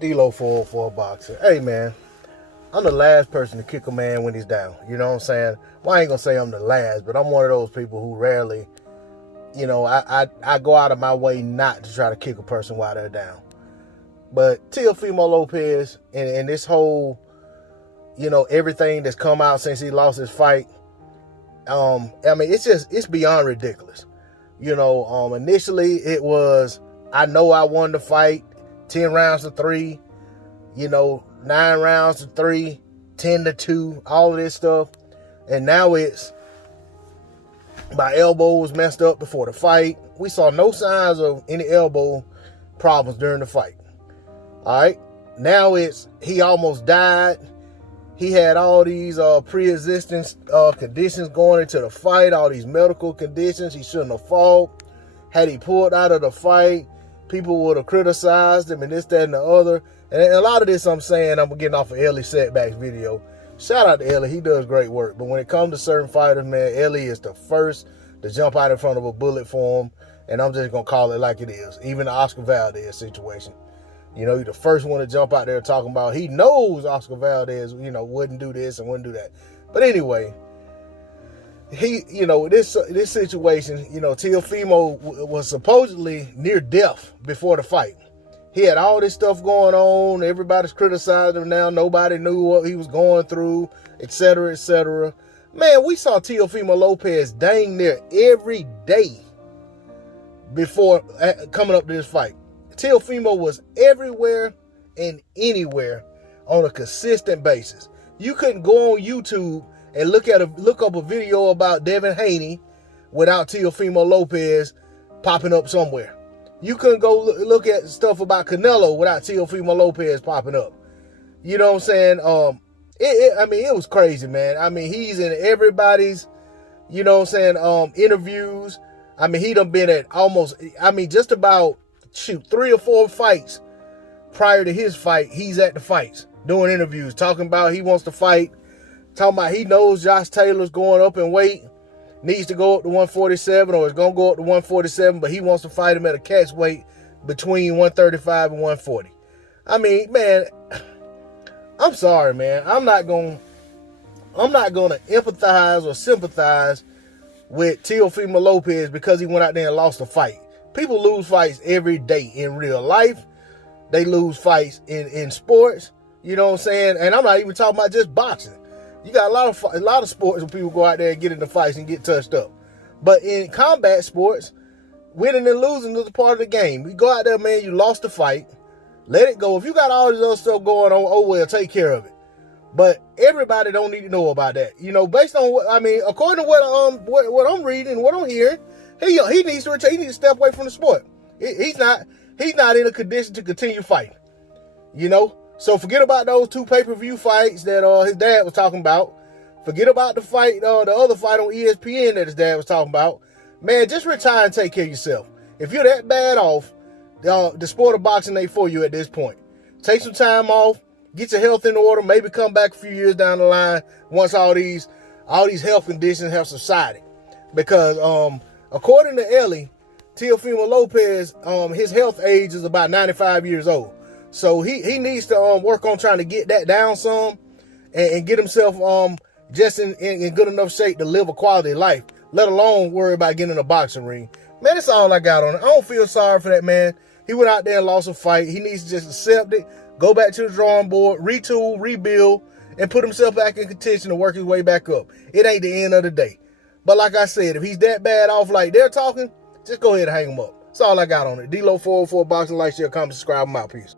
D-Lo for a boxer. Hey, man, I'm the last person to kick a man when he's down. You know what I'm saying? Well, I ain't going to say I'm the last, but I'm one of those people who rarely, I go out of my way not to try to kick a person while they're down. But Teofimo Lopez and this whole, everything that's come out since he lost his fight, it's beyond ridiculous. Initially it was, I know I won the fight, 10 rounds to 3, 9 rounds to 3, 10-2, all of this stuff. And now it's, my elbow was messed up before the fight. We saw no signs of any elbow problems during the fight. All right. Now it's, he almost died. He had all these pre-existing conditions going into the fight, all these medical conditions he shouldn't have fought. Had he pulled out of the fight, people would have criticized him and this, that, and the other. And a lot of this I'm saying, I'm getting off of Ellie Setbacks video. Shout out to Ellie. He does great work. But when it comes to certain fighters, man, Ellie is the first to jump out in front of a bullet for him. And I'm just going to call it like it is. Even the Oscar Valdez situation. He's the first one to jump out there talking about he knows Oscar Valdez, wouldn't do this and wouldn't do that. But anyway, this situation, Teofimo was supposedly near death before the fight. He had all this stuff going on. Everybody's criticizing him now. Nobody knew what he was going through, etc., etc. Man, we saw Teofimo Lopez dang near every day before coming up to this fight. Teofimo was everywhere and anywhere on a consistent basis. You couldn't go on YouTube and look up a video about Devin Haney without Teofimo Lopez popping up somewhere. You couldn't go look at stuff about Canelo without Teofimo Lopez popping up. You know what I'm saying? It was crazy, man. He's in everybody's, interviews. He done been at almost, just about, 3 or 4 fights prior to his fight. He's at the fights doing interviews, talking about he wants to fight, talking about he knows Josh Taylor's going up in weight, needs to go up to 147 or is going to go up to 147, but he wants to fight him at a catch weight between 135 and 140. Man, I'm sorry, man. I'm not going to empathize or sympathize with Teofimo Lopez because he went out there and lost a fight. People lose fights every day in real life. They lose fights in sports. You know what I'm saying? And I'm not even talking about just boxing. You got a lot of sports where people go out there and get into fights and get touched up. But in combat sports, winning and losing is a part of the game. You go out there, man, you lost the fight. Let it go. If you got all this other stuff going on, oh well, take care of it. But everybody don't need to know about that. Based on what, according to what I'm reading, what I'm hearing, he needs to retire. He needs to step away from the sport. He's not in a condition to continue fighting. So forget about those 2 pay-per-view fights that his dad was talking about. Forget about the fight, the other fight on ESPN that his dad was talking about. Man, just retire and take care of yourself. If you're that bad off, the sport of boxing ain't for you at this point. Take some time off, get your health in order, maybe come back a few years down the line once all these health conditions have subsided. Because according to Ellie, Teofimo Lopez, his health age is about 95 years old. So he needs to work on trying to get that down some and get himself just in good enough shape to live a quality life, let alone worry about getting in a boxing ring. Man, that's all I got on it. I don't feel sorry for that man. He went out there and lost a fight. He needs to just accept it, go back to the drawing board, retool, rebuild, and put himself back in contention to work his way back up. It ain't the end of the day. But like I said, if he's that bad off like they're talking, just go ahead and hang him up. That's all I got on it. D-Lo 404 Boxing. Like, share, comment, subscribe. I'm out. Peace.